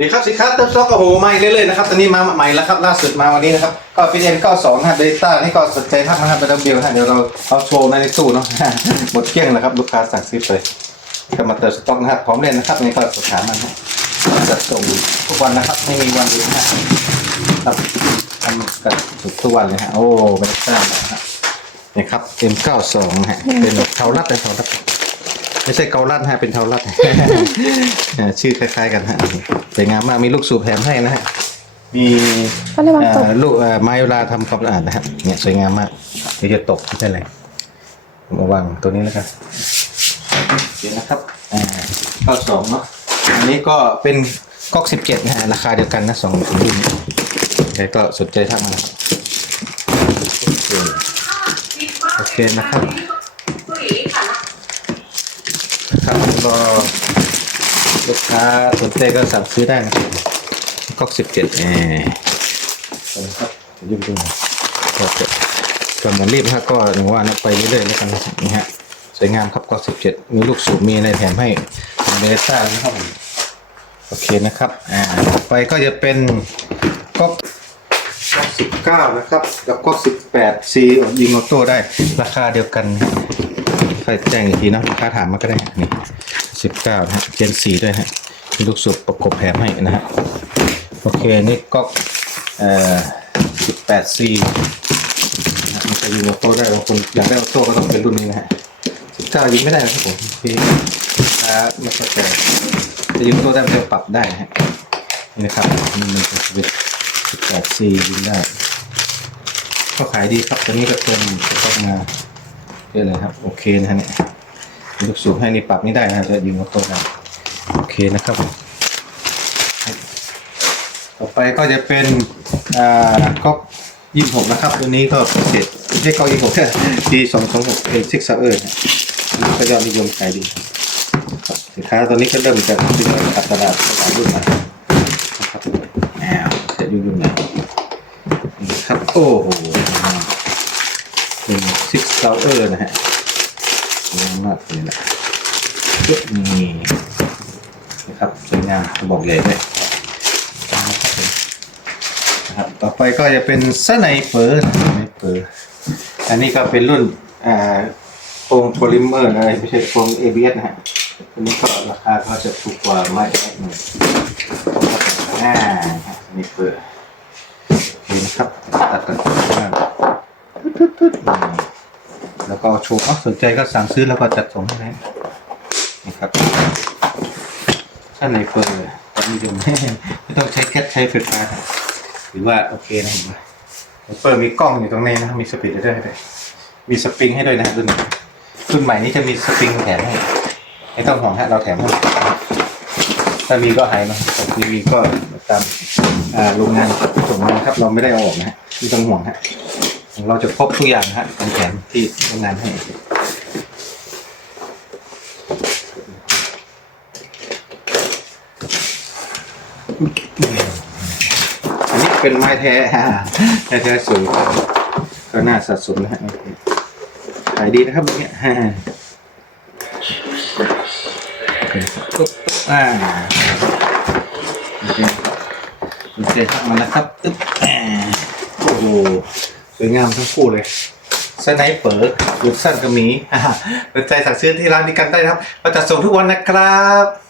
ดีครับสิครับเติมสต็อกโอ้โหมาอีกเรื่อยๆนะครับตอนนี้มาใหม่แล้วครับล่าสุดมาวันนี้นะครับก็เป็นเอ็นเก้าสองฮะเบต้านี่ก็สนใจทักนะครับเป็นดับเบิลฮะเดี๋ยวเราเอาโชว์ในตู้เนาะหมดเกลี้ยงแล้วครับลูกค้าสั่งซื้อไปก็มาเติมสต็อกนะครับพร้อมเล่นนะครับนี่ก็สอบถามมาฮะจัดส่งทุกวันนะครับไม่มีวันหยุดนะฮะครับทำกันทุกวันเลยฮะโอ้เบต้านะฮะนี่ครับ M92 ฮะเป็นเทาลัดเป็นเทาลัด ไม่ใช่เกาลัดฮะเป็นเทาลัดเอ่อชื่อคล้าย ๆ กันฮะสวยงามมากมีลูกสูบแถมให้นะฮะมีก็ระวังตก เอ่อลูกเอ่อไม้เวลาทำความสะอาดนะฮะเนี่ยสวยงามมากเดี๋ยวจะตกไม่ใช่อะไรผมเอาวางตัวนี้แล้วกันเดี๋ยวนะครับอ่าข้อสองเนาะอันนี้ก็เป็นก๊อกสิบเจ็ดนะฮะราคาเดียวกันนะสองรุ่นใครก็สนใจทักมานะครับโอเคโอเคนะครับ ครับ ก็ลูกค้าสนใจก็สั่งซื้อได้นะครับก๊อกสิบเจ็ดเออครับยุ่งยุ่งก็จะก็เหมือนรีบนะครับก็อย่างว่านะไปเรื่อยๆแล้วกันนะครับนี่ฮะสวยงามครับก๊อกสิบเจ็ดมีลูกสูบมีอะไรแถมให้เบต้านะครับผมโอเคนะครับอ่าต่อไปก็จะเป็นก๊อกก๊อกสิบเก้านะครับ กับก๊อกสิบแปดซียิงออโต้ได้ราคาเดียวกัน ค่อยแจ้งอีกทีนะลูกค้าถามมาก็ได้นี่สิบเก้านะฮะเจนสี่ด้วยฮะมีลูกสูบประกบแถมให้นะฮะโอเคนี่ก็เอ่อสิบแปดซีมันจะยิงออโต้ได้บางคนอยากได้ออโต้ก็ต้องเป็นรุ่นนี้นะฮะสิบเก้ายิงไม่ได้ครับผมพี่ค้าไม่เข้าใจจะยิงออโต้ได้มันจะปรับได้นะฮะนี่นะครับนี่มันเป็นสิบแปดซียิงได้ก็ขายดีครับตอนนี้ก็เติมสต็อกมา เยอะเลยครับ โอเคนะฮะเนี่ยลูกสูบให้นี่ปรับไม่ได้นะจะยิงมอเตอร์ได้โอเคนะครับ ต่อไปก็จะเป็นอ่าก๊อกยี่หกนะครับ ตัวนี้ก็พิเศษไม่ใช่ก๊อกยี่หกแค่ปีสองสองหกเป็นซิกซ์เออร์นะนี่ก็ยอดนิยมขายดีสินค้าตอนนี้ก็เริ่มจะที่จะตัดตลาดตลาดรุ่นใหม่นะครับแอวจะยุ่งๆหน่อยนี่ครับโอ้โห เซาเออร์นะฮะสวยงามากเลยนะเยอะนี่นะครับสวยงามบอกเลยเลยนะครับต่อไปก็จะเป็นสไนเปอร์สไนเปอร์อันนี้ก็เป็นรุ่นอ่าโครงโพลิเมอร์นะไม่ใช่โครง ABS นะฮะอันนี้ก็ราคาก็จะถูกกว่าไม้แอกหน่อยอ่าสไนเปอร์โอเคนะครับตัดกันมาก แล้วก็โชว์อ๋อสนใจก็สั่งซื้อแล้วก็จัดส่งให้นะนี่ครับถ้าในเปิดตอนนี้ยังไม่ไม่ต้องใช้แก๊สใช้ไฟฟ้าครับถือว่าโอเคนะเห็นไหมเปิดมีกล้องอยู่ตรงนี้นะมีสปีดด้วยด้วยมีสปริงให้ด้วยนะรุ่นรุ่นใหม่นี้จะมีสปริงแถมให้ไม่ต้องห่วงฮะเราแถมให้ถ้ามีก็หายมาถ้าไม่มีก็ตามโรงงานส่งมาครับ เราไม่ได้เอาออกนะฮะไม่ต้องห่วงฮะ เราจะครบทุกอย่างนะฮะของแถมที่โรงงานให้อันนี้เป็นไม้แท้แท้แท้ๆสวยก็น่าสะสมนะฮะขายดีนะครับเนี้ยโอเคปุ๊บอ่าโอเคโอเคทักมานะครับอึ๊บโอ้โห สวยงามทั้งคู่เลยสไนเปอร์หยุดสั้นก็มีสนใจสั่งซื้อที่ร้านนี้กันได้ครับเราจะส่งทุกวันนะครับ